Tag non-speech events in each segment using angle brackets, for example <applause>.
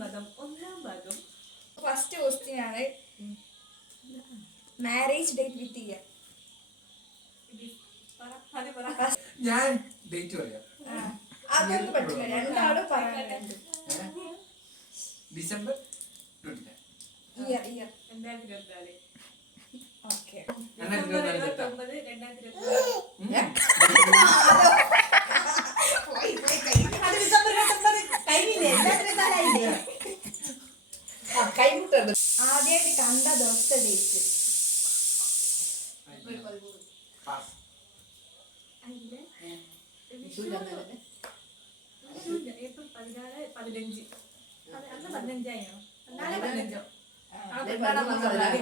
മതം ഒന്നാം ഭാഗം ഫസ്റ്റ് ക്വസ്റ്റ്യൻ ആണ്. മാരേജ് ഡേറ്റ് വിത്ത് ഇയർ ഞാൻ ഡേറ്റ് പറയാം. അതൊന്നും പറ്റില്ല രണ്ടാളും പറയാൻ? ഡിസംബർ ഇയർ ഇയർ രണ്ടായിരത്തി ഇരുപത്തിനാല്. ഓക്കെ രണ്ടായിരത്തി ഇരുപത്തിനാല് രണ്ടായിരത്തി ഇരുപത്തിനാല് <laughs> ആദ്യമായിട്ട് കണ്ട ദിവസത്തെ ഡേറ്റ് പാസ് ഏപ്രിൽ പതിനാല് പതിനഞ്ച് അത് അന്ന് പതിനഞ്ചായോ നാളെ പതിനഞ്ചോ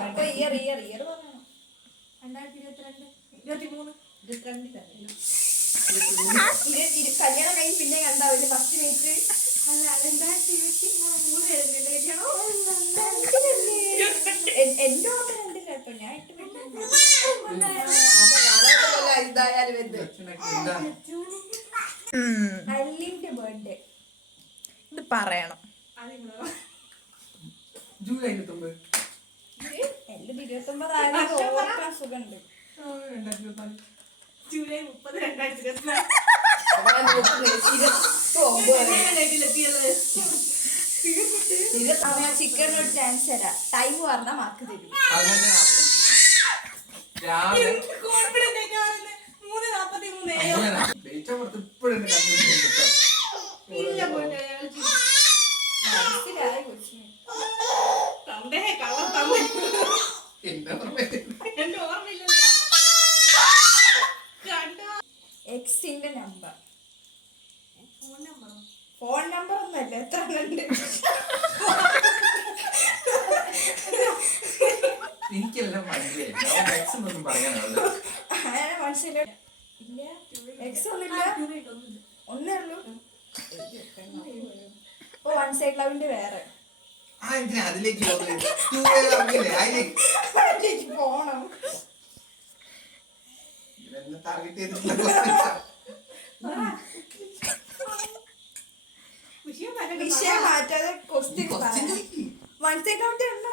അപ്പൊ ഇയർ ഇയർ ഇയർ പറയണം രണ്ടായിരത്തി ഇരുപത്തിരണ്ട് ഇരുപത്തി മൂന്ന് ഇരു- ഇരു- കല്യാണം കഴിഞ്ഞ് പിന്നെ കണ്ടാവില്ല ഫസ്റ്റ് മീറ്റ് അല്ല രണ്ടായിരത്തി ഇരുപത്തി മൂന്ന് വരുന്നില്ല എന്റെ ഓർമ്മ രണ്ടില്ല കേട്ടോ. ഞാൻ എട്ട് അല്ലിന്റെ ബർത്ത്ഡേ ഇത് പറയണം. ജൂലൈ ഇരുപത്തൊമ്പത്. എല്ലാം ഇരുപത്തൊമ്പതായത് ഓർക്കാൻ സുഖമുണ്ട്. രണ്ടായിരത്തി ഇരുപത്തിനാല് ജൂലൈ മുപ്പത് രണ്ടായിരത്തി ഇരുപത്തിനാല്. ചിക്കനോട് ചാൻസ് തരാം. ടൈം പറഞ്ഞാൽ മാർക്ക് തരും. കോൺഫിഡൻസ് മൂന്ന് നാപ്പത്തി മൂന്ന് ഒന്നുമില്ല ഒന്നേ ഉള്ളൂ. ഓ വൺ സൈഡ് ലവിന്റെ വേറെ. അതിലേക്ക് പോണം. ടാർഗറ്റ് വിഷയം മാറ്റാതെ ക്വസ്റ്റ്യൻ വൺ സൈഡ് ലവിന്റെ ഉണ്ടോ.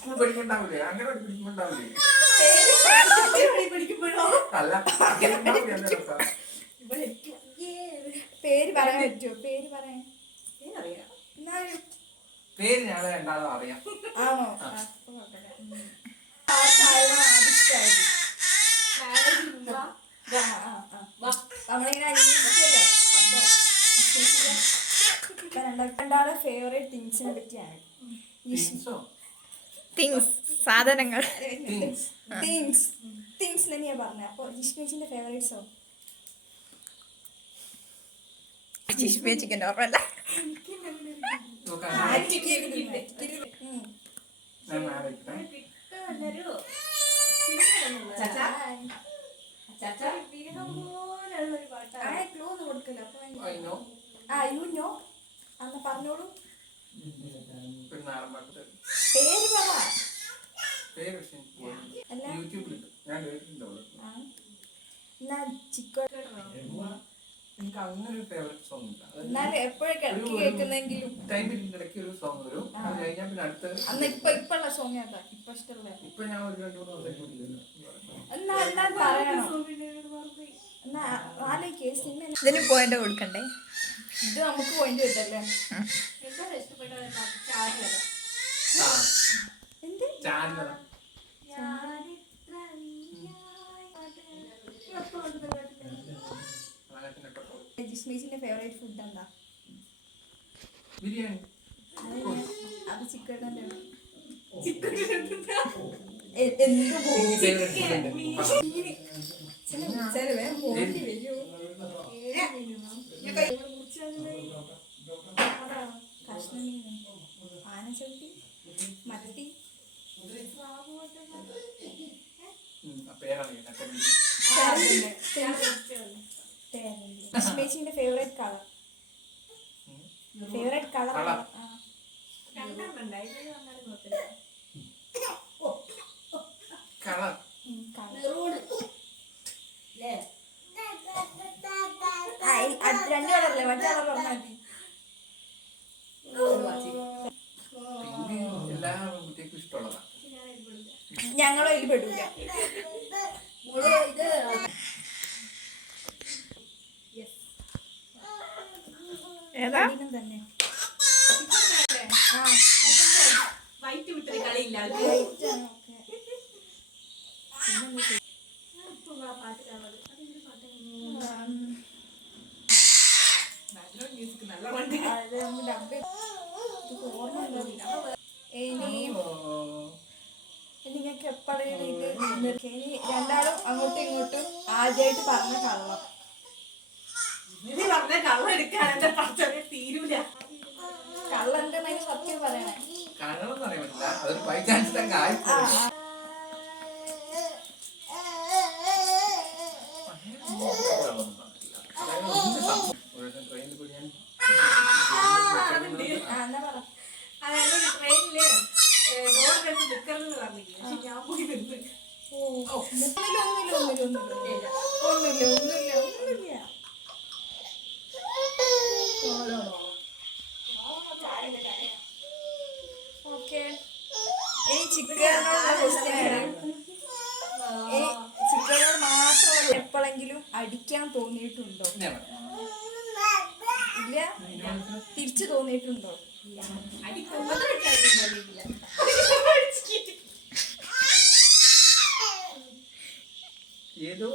സ്കൂൾ പഠിക്കണ്ടാവില്ലേ? അങ്ങനെ പഠിക്കുമ്പോഴോ അല്ല പേര് പറയാൻ പറ്റുമോ? പേര് പറയാൻ. പേര് ഞങ്ങളെ രണ്ടാളും അറിയാം. ആണോ. നമ്മളിങ്ങനെ അന്വേഷിച്ചല്ലോ അപ്പൊ ഫേവറേറ്റ് തിങ്സിനെ പറ്റിയാണ്. തിങ്സോ സാധനങ്ങൾ. തിങ്സ് തിങ്സ് തന്നെയാ പറഞ്ഞത് അപ്പോൾ ജിഷ്മേച്ചിന്റെ ഫേവറേറ്റ്സോ ചിക്കൻ ഓർമ്മല്ല നോക്കാം ഞാൻ ആലോചിക്കട്ടെ കിട്ടുമല്ലോ വിരഹം പോലുള്ള ഒരു പാട്ടാണ് ക്ലൂ ഒന്നും കൊടുക്കില്ല അപ്പൊ I know. ആ യു നോ അന്ന് പറഞ്ഞോളൂ പെരുന്നാളം പാട്ട് പേര് പറ പേര് പക്ഷേ എനിക്ക് ഓർമ്മയില്ല. അല്ല. യൂട്യൂബിലുണ്ട് ഞാൻ കേട്ടിട്ടുണ്ട് അവിടെ ആ. എന്നാ ചിക്കോ എനിക്ക് അങ്ങനെ ഒരു ഫേവറേറ്റ് സോങ് ഇല്ല അത് എന്നാലും എപ്പോഴൊക്കെ ഇടയ്ക്ക് കേൾക്കുന്നെങ്കിലും ടൈമിൽ ഇടയ്ക്ക് ഒരു സോങ് വരും അത് കഴിഞ്ഞാൽ പിന്നെ അടുത്ത അന്ന് ഇപ്പൊ ഇപ്പൊ ഉള്ള സോങ് ഏതാ? ഇപ്പൊ ഇഷ്ടമുള്ള ഇപ്പൊ ഞാൻ ഒരു രണ്ട് മൂന്ന് ദിവസം കൂടി എന്നാ എന്നാ പറയണോ. എന്നാ ആലോചിക്കേ സിനിമ ഇതിന് പോയിന്റ് കൊടുക്കണ്ടേ? ഇത് നമുക്ക് പോയിന്റ് കിട്ടല്ലേ? എന്താ? പാട്ട് ഫുഡ് ആ. ബിരിയാണി. അത് ചിക്കൻ ചിക്കൻ ആനച്ചട്ടി മത്തി. Favourite colour. Favourite colour. Colour രണ്ട് കളറല്ലേ? മറ്റേ കളർ പറഞ്ഞാൽ മതി എല്ലാ കുട്ടികൾക്കും ഇഷ്ടമുള്ളതാണ് ഞങ്ങളും അതിൽ പെടില്ല ഏതാ? നല്ല വണ്ടി ഇനി നിങ്ങൾക്ക് എപ്പോഴും ഇത് ഇനി രണ്ടാളും അങ്ങോട്ടും ഇങ്ങോട്ടും ആദ്യമായിട്ട് പറഞ്ഞ കള്ളം നീ പറഞ്ഞ കള്ളം എടുക്കാൻ എന്റെ പച്ചനെ തീരൂല കള്ളം എന്തെന്നെങ്കിൽ സത്യം പറയണേ കള്ളം പറയാൻ പറ്റില്ല അതൊരു ബൈ ചാൻസ് തന്നെ ആയി ചിക്കനോടുള്ള ക്വസ്റ്റ്യൻ ആണ് ഇനി ചിക്കനോട് മാത്രം എപ്പോഴെങ്കിലും അടിക്കാൻ തോന്നിയിട്ടുണ്ടോ? ഇല്ല? തിരിച്ചു തോന്നിയിട്ടുണ്ടോ? ഏതോ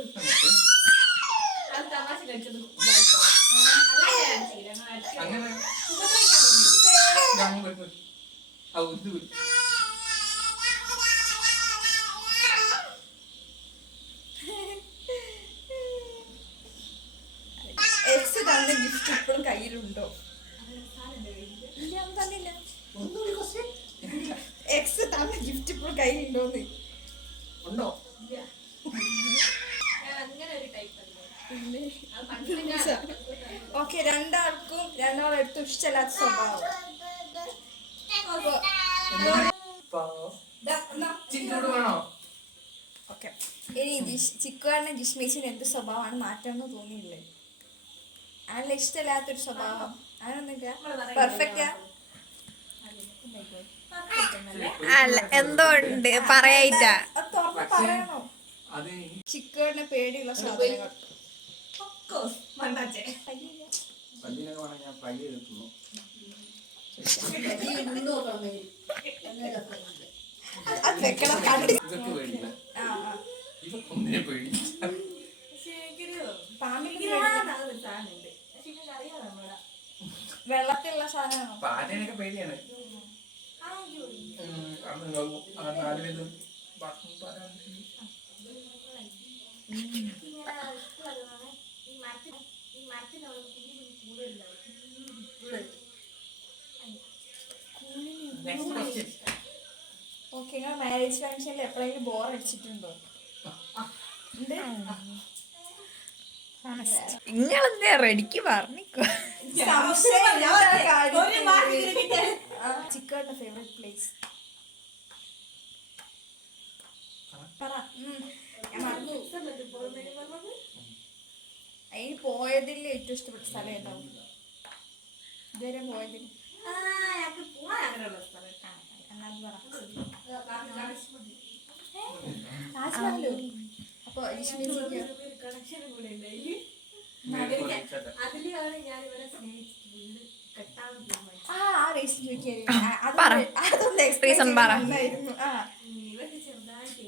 തമാശ കഴിച്ചത് അങ്ങനെ. <laughs> ഓക്കെ രണ്ടാൾക്കും രണ്ടാളെടുത്തും ഇഷ്ടമല്ലാത്ത സ്വഭാവം. ഓക്കെ. ഇനി ജിഷ് ചിക്കുകാരനെ ജിഷ്മേച്ചിന് എന്ത് സ്വഭാവമാണ് മാറ്റണമെന്ന് തോന്നിയില്ലേ? അയാളെ ഇഷ്ടമില്ലാത്തൊരു സ്വഭാവം. അങ്ങനൊന്നുമില്ല. പെർഫെക്റ്റാ അല്ല എന്തോ ഉണ്ട് പറയായിട്ടാ. അത് പറയണോ? അത് ചിക്കുകാരനെ പേടിയുള്ള സാധനങ്ങൾ. മണ്ണാച്ചേ പല്ലിനൊക്കെ വേണം ഞാൻ വെക്കണം കണ്ടി ഇതൊക്കെ പേടിയില്ല ഇതൊക്കെ ഒന്നിനെ പേടി പക്ഷേ എനിക്കൊരു പാമ്പിന് ഭീകരമാണെന്ന് ഒരു സാധനമുണ്ട് പക്ഷെ എനിക്ക് അറിയാം നമ്മളെ വെള്ളത്തിലുള്ള സാധനമാണോ പാറ്റേനൊക്കെ പേടിയാണ് ആ ഇഷ്ടമല്ലതാണ് ഈ മരത്തിനുള്ള കുഞ്ഞു കുഞ്ഞു കൂടുതലുണ്ടാവും ഓക്കെ നിങ്ങൾ മാരേജ് ഫംഗ്ഷനിൽ എപ്പോഴെങ്കിലും ബോർ അടിച്ചിട്ടുണ്ടോ? നിങ്ങളെന്താ റെഡിക്ക് പറഞ്ഞിക്കോ? ചിക്കുകാരന്റെ ഫേവറേറ്റ് പ്ലേസ് പറ. അതിന് പോയതിൽ ഏറ്റവും ഇഷ്ടപ്പെട്ട സ്ഥലം ഏതാവും ഇതുവരെ പോയതിൽ അപ്പൊ. അതിലാണ് ഞാൻ ഇവരെ സ്നേഹിച്ചിട്ട് വീട് ആ ആ റേസ് ചോദിക്കായിരുന്നു പറ. അതൊന്ന് explain Reason ചെയ്ത് പറ. നന്നായിരുന്നു. ആ. ഉം, ഇവർക്ക് ചെറുതായിട്ട്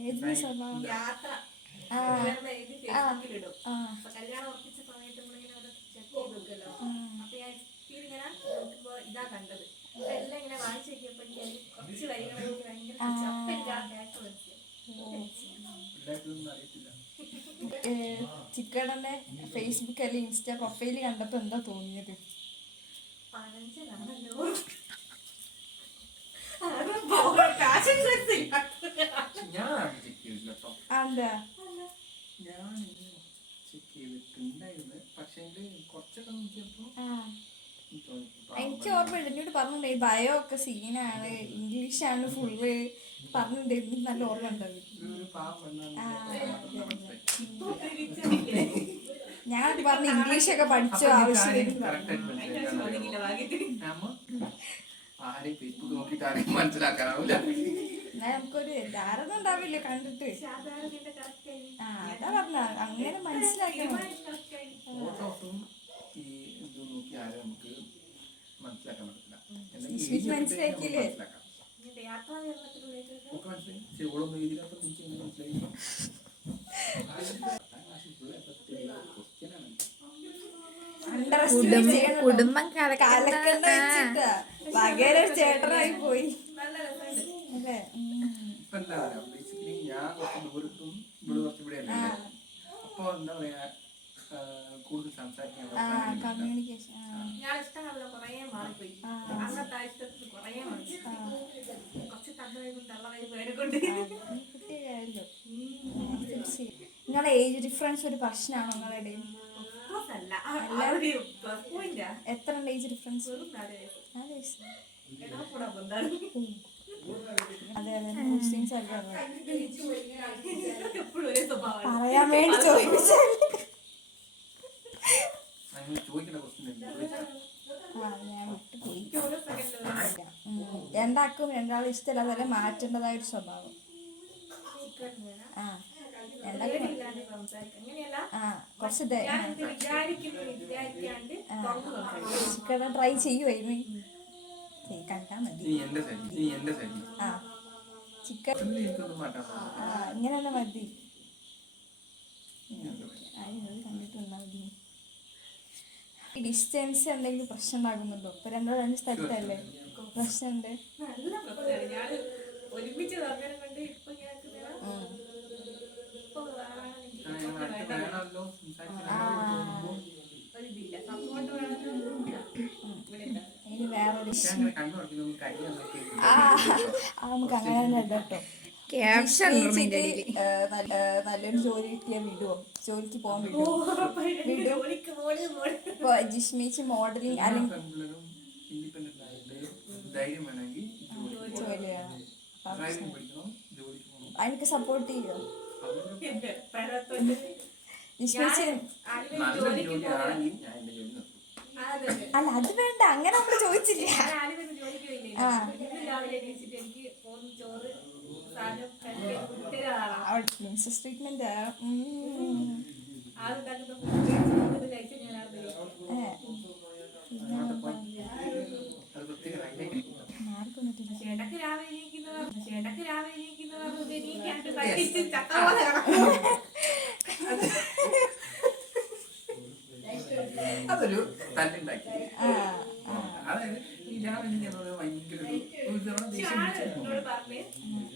ഏതിന് സ്വഭാവം? യാത്ര. കല്യാണം ഉറപ്പിച്ച സമയത്ത് നമ്മളിങ്ങനെ ചെക്ക് ചെയ്ത് വെക്കുമല്ലോ അപ്പൊ ഞാൻ ഇങ്ങനെ നോക്കുമ്പോ ഇതാ കണ്ടത്. എല്ലാം ഇങ്ങനെ വായിച്ചു നോക്കിയപ്പോ എനിക്ക് കുറച്ച് വരികൾ എനിക്ക് ഭയങ്കര പിടിച്ചു. അപ്പൊ എനിക്ക് ആ ക്യാരക്ടർ ചിക്കടന്റെ ഫേസ്ബുക്ക് അല്ലെങ്കിൽ ഇൻസ്റ്റ പ്രൊഫൈൽ കണ്ടപ്പോ എന്താ തോന്നിയത്? പഴഞ്ചനാണല്ലോ. അത് എനിക്ക് ഓർമ്മ എന്നോട് പറഞ്ഞിട്ടുണ്ട് ഈ ബയോ ഒക്കെ സീനാണ് ഇംഗ്ലീഷാണ് ഫുള്ള് പറഞ്ഞിട്ടുണ്ട്. നല്ല ഓർമ്മ ഉണ്ടാവും ഞാൻ പറഞ്ഞു ഇംഗ്ലീഷ് ഒക്കെ പഠിച്ചു ആവശ്യമില്ല മനസ്സിലാക്കാനാവില്ല നമുക്കൊരു ധാരണ ഉണ്ടാവില്ല കണ്ടിട്ട്? ആ അതാ പറഞ്ഞ. അങ്ങനെ മനസ്സിലാക്കണം. മനസ്സിലാക്കിയില്ലേ? കുടുംബം കലക്കണ്ട ചേട്ടനായി പോയി. നല്ല രസമുണ്ട്. ഇപ്പൊ എല്ലാവരും ബേസിക്കലി ഞാൻ കുറച്ച് ദൂരത്തും ഇവിടെ കുറച്ച് ഇവിടെ അല്ലേ? അപ്പൊ എന്താ പറയാ കൂടുതൽ സംസാരിക്കാൻ കമ്മ്യൂണിക്കേഷൻ ഞാൻ ഇഷ്ടമുള്ള കുറേ മാറിപ്പോയി. അന്നത്തെ ഇഷ്ടത്തിൽ കുറേ കുറച്ച് തള്ളവരും തള്ളവരും പേരെ കൊണ്ട് നിങ്ങളുടെ ഏജ് ഡിഫറൻസ് ഒരു പ്രശ്നമാണോ നിങ്ങളുടെ എത്ര ഏജ് ഡിഫറൻസ് നാല് വയസ്സ്. പറയാൻ വേണ്ടി ചോദിച്ചു രണ്ടാക്കും രണ്ടാളും ഇഷ്ടമില്ലാതെ മാറ്റേണ്ടതായ ഒരു സ്വഭാവം. ആ കുറച്ച് ട്രൈ ചെയ്യുമായിരുന്നു കണ്ടാൽ മതി. ആ. ചിക്കൻ. ആ മതി. ഈ ഡിസ്റ്റൻസ് എന്തെങ്കിലും പ്രശ്നം ഉണ്ടാകുന്നുണ്ടോ? ഇപ്പൊ രണ്ടോ രണ്ട് സ്ഥലത്തല്ലേ? പ്രശ്നമുണ്ട്. ഒരുമിച്ച് കൊണ്ട് ഇപ്പൊ ഒരു ബില്ല സപ്പോർട്ട് അല്ലെങ്കിൽ വേറൊരു ആ നമുക്ക് അങ്ങനെ തന്നെ കേട്ടോ നല്ലൊരു ജോലി കിട്ടിയാൽ വിടുവോ? ജോലിക്ക് പോകാൻ വിടുവോ? ജിഷ്മിച്ച് മോഡലിംഗ് അല്ലെങ്കിൽ അതിനൊക്കെ സപ്പോർട്ട് ചെയ്യോ? ജിഷ്മിച്ച് അല്ല അത് വേണ്ട. അങ്ങനെ നമ്മൾ ചോദിച്ചില്ല. ട്രീറ്റ്മെന്റ് ആ.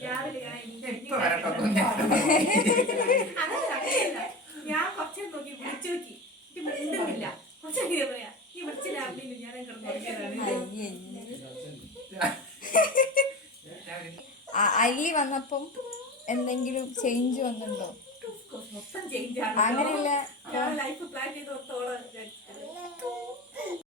രാവിലെ